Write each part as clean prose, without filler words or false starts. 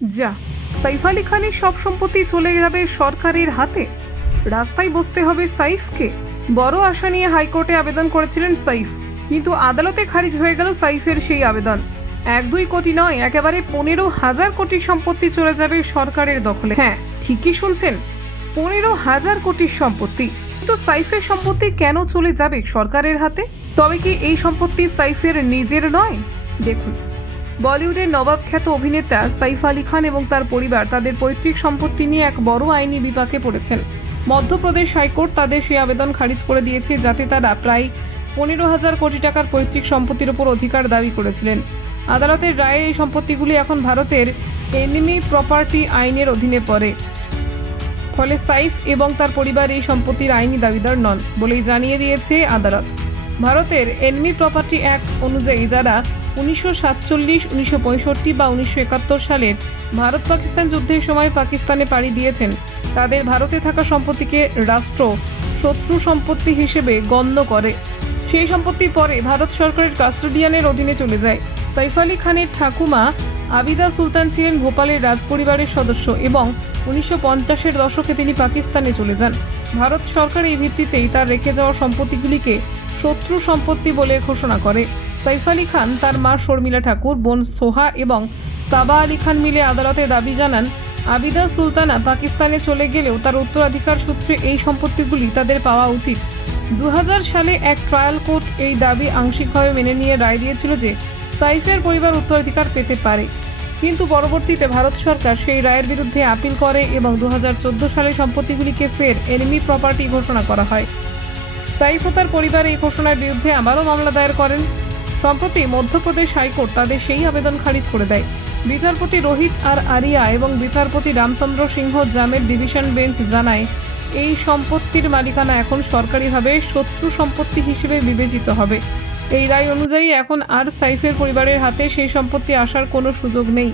যা, সাইফ আলী খানের সব সম্পত্তি চলে যাবে সরকারের হাতে। রাস্তায় বসতে হবে সাইফকে। বড় আশা নিয়ে হাইকোর্টে আবেদন করেছিলেন সাইফ, কিন্তু আদালতে খারিজ হয়ে গেল সাইফের সেই আবেদন। 1-2 কোটি নয়, একেবারে 15,000 কোটি সম্পত্তি চলে যাবে সরকারের দখলে। হ্যাঁ, ঠিকই শুনছেন, 15,000 কোটির সম্পত্তি। কিন্তু সাইফের সম্পত্তি কেন চলে যাবে সরকারের হাতে? তবে কি এই সম্পত্তি সাইফের নিজের নয়? দেখুন, বলিউডের নবাব খ্যাত অভিনেতা সাইফ আলী খান এবং তার পরিবার তাদের পৈতৃক সম্পত্তি নিয়ে এক বড় আইনি বিপাকে পড়েছেন। মধ্যপ্রদেশ হাইকোর্ট তাদের সেই আবেদন খারিজ করে দিয়েছে, যাতে তারা প্রায় 15,000 কোটি টাকার পৈতৃক সম্পত্তির উপর অধিকার দাবি করেছিলেন। আদালতের রায়ে এই সম্পত্তিগুলি এখন ভারতের এনিমি প্রপার্টি আইনের অধীনে পড়ে। ফলে সাইফ এবং তার পরিবার এই সম্পত্তির আইনি দাবিদার নন বলেই জানিয়ে দিয়েছে আদালত। ভারতের এনিমি প্রপার্টি অ্যাক্ট অনুযায়ী যারা 1947, 1965 বা 1971 সালের ভারত পাকিস্তান যুদ্ধের সময় পাকিস্তানে পাড়ি দিয়েছেন, তাদের ভারতে থাকা সম্পত্তিকে রাষ্ট্র শত্রু সম্পত্তি হিসেবে গণ্য করে। সেই সম্পত্তি পরে ভারত সরকারের কাস্টোডিয়ানের অধীনে চলে যায়। সাইফ আলী খানের ঠাকুমা আবিদা সুলতান ছিলেন ভোপালের রাজপরিবারের সদস্য এবং 1950-এর দশকে তিনি পাকিস্তানে চলে যান। ভারত সরকার এই ভিত্তিতেই তার রেখে যাওয়া সম্পত্তিগুলিকে শত্রু সম্পত্তি বলে ঘোষণা করে। সাইফ আলী খান, তার মা শর্মিলা ঠাকুর, বোন সোহা এবং সাবা আলী খান মিলে আদালতে দাবি জানান, আবিদা সুলতানা পাকিস্তানে চলে গেলেও তার উত্তরাধিকার সূত্রে এই সম্পত্তিগুলি তাদের পাওয়া উচিত। 2000 সালে এক ট্রায়াল কোর্ট এই দাবি আংশিকভাবে মেনে নিয়ে রায় দিয়েছিল যে সাইফের পরিবার উত্তরাধিকার পেতে পারে, কিন্তু পরবর্তীতে ভারত সরকার সেই রায়ের বিরুদ্ধে আপিল করে এবং 2014 সালে সম্পত্তিগুলিকে ফের এনিমি প্রপার্টি ঘোষণা করা হয়। সাইফ ও তার পরিবার এই ঘোষণার বিরুদ্ধে আবারও মামলা দায়ের করেন। সম্প্রতি মধ্যপ্রদেশ হাইকোর্ট তাদের সেই আবেদন খারিজ করে দেয়। বিচারপতি রোহিত আর আরিয়া এবং বিচারপতি রামচন্দ্র সিংহ জামের ডিভিশন বেঞ্চ জানায়, এই সম্পত্তির মালিকানা এখন সরকারিভাবে শত্রু সম্পত্তি হিসেবে বিবেচিত হবে। এই রায় অনুযায়ী এখন আর সাইফের পরিবারের হাতে সেই সম্পত্তি আসার কোনো সুযোগ নেই।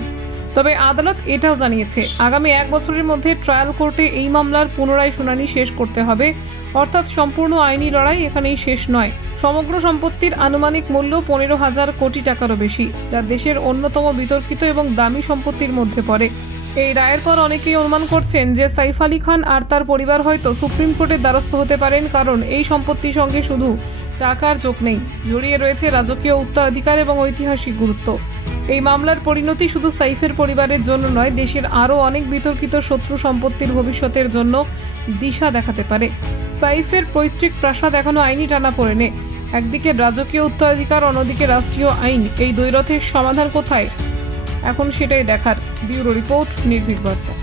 তবে আদালত এটাও জানিয়েছে, আগামী 1 বছরের মধ্যে ট্রায়াল কোর্টে এই মামলার পুনরায় শুনানি শেষ করতে হবে। অর্থাৎ সম্পূর্ণ আইনি লড়াই এখানেই শেষ নয়। সমগ্র সম্পত্তির আনুমানিক মূল্য 15,000 কোটি টাকারও বেশি, যা দেশের অন্যতম বিতর্কিত এবং দামি সম্পত্তির মধ্যে পড়ে। এই রায়ের পর অনেকেই অনুমান করছেন যে সাইফ আলী খান আর তার পরিবার হয়তো সুপ্রিম কোর্টের দ্বারস্থ হতে পারেন, কারণ এই সম্পত্তির সঙ্গে শুধু টাকার যোগ নেই, জড়িয়ে রয়েছে রাজকীয় উত্তরাধিকার এবং ঐতিহাসিক গুরুত্ব। এই মামলার পরিণতি শুধু সাইফের পরিবারের জন্য নয়, দেশের আরও অনেক বিতর্কিত শত্রু সম্পত্তির ভবিষ্যতের জন্য দিশা দেখাতে পারে। সাইফের পৈতৃক প্রাসাদ এখনও আইনি টানাপোড়েনে। একদিকে রাজকীয় উত্তরাধিকার, অন্যদিকে রাষ্ট্রীয় আইন। এই দ্বৈরথের সমাধান কোথায় এখন সেটাই দেখার। ব্যুরো রিপোর্ট, নির্ভীক বার্তা।